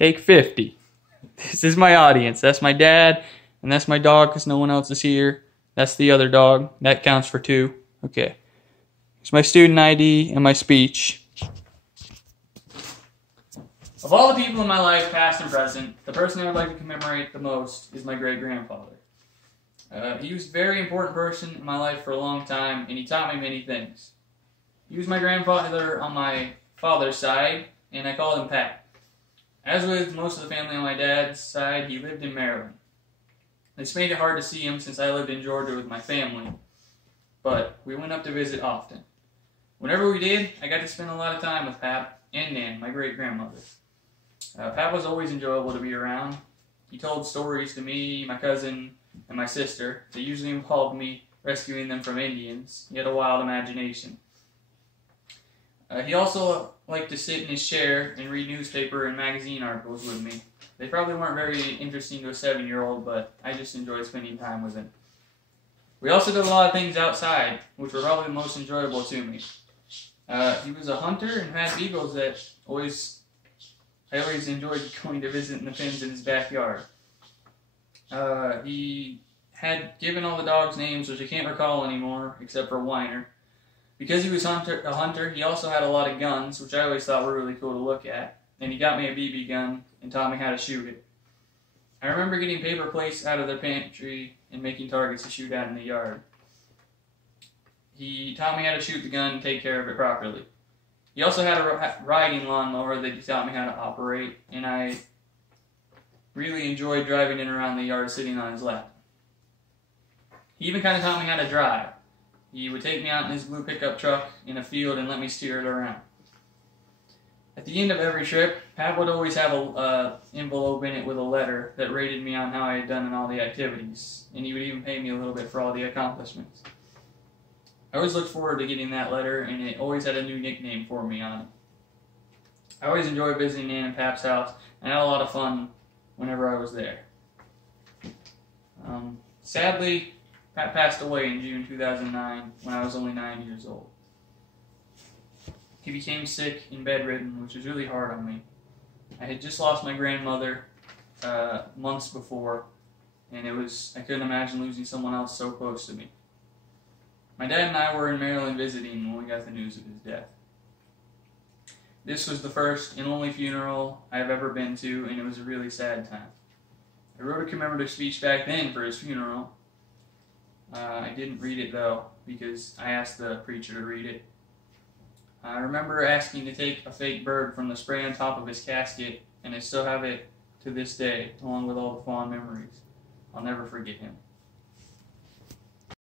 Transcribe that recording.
Take 50. This is my audience. That's my dad, and that's my dog because no one else is here. That's the other dog. That counts for 2. Okay. It's my student ID and my speech. Of all the people in my life, past and present, the person I would like to commemorate the most is my great-grandfather. He was a very important person in my life for a long time, and he taught me many things. He was my grandfather on my father's side, and I called him Pat. As with most of the family on my dad's side, he lived in Maryland. This made it hard to see him since I lived in Georgia with my family, but we went up to visit often. Whenever we did, I got to spend a lot of time with Pat and Nan, my great-grandmother. Pat was always enjoyable to be around. He told stories to me, my cousin, and my sister that usually involved me rescuing them from Indians. He had a wild imagination. He also liked to sit in his chair and read newspaper and magazine articles with me. They probably weren't very interesting to a 7-year-old, but I just enjoyed spending time with him. We also did a lot of things outside, which were probably the most enjoyable to me. He was a hunter and had beagles that I always enjoyed going to visit in the pens in his backyard. He had given all the dogs names, which I can't recall anymore, except for Weiner. Because he was a hunter, he also had a lot of guns, which I always thought were really cool to look at. And he got me a BB gun and taught me how to shoot it. I remember getting paper plates out of their pantry and making targets to shoot at in the yard. He taught me how to shoot the gun and take care of it properly. He also had a riding lawnmower that he taught me how to operate, and I really enjoyed driving it around the yard sitting on his lap. He even kind of taught me how to drive. He would take me out in his blue pickup truck in a field and let me steer it around. At the end of every trip, Pat would always have an envelope in it with a letter that rated me on how I had done in all the activities, and he would even pay me a little bit for all the accomplishments. I always looked forward to getting that letter, and it always had a new nickname for me on it. I always enjoyed visiting Nan and Pap's house, and I had a lot of fun whenever I was there. Sadly, Pat passed away in June 2009 when I was only 9 years old. He became sick and bedridden, which was really hard on me. I had just lost my grandmother months before, and I couldn't imagine losing someone else so close to me. My dad and I were in Maryland visiting when we got the news of his death. This was the first and only funeral I've ever been to, and it was a really sad time. I wrote a commemorative speech back then for his funeral. I didn't read it though, because I asked the preacher to read it. I remember asking to take a fake bird from the spray on top of his casket, and I still have it to this day, along with all the fond memories. I'll never forget him.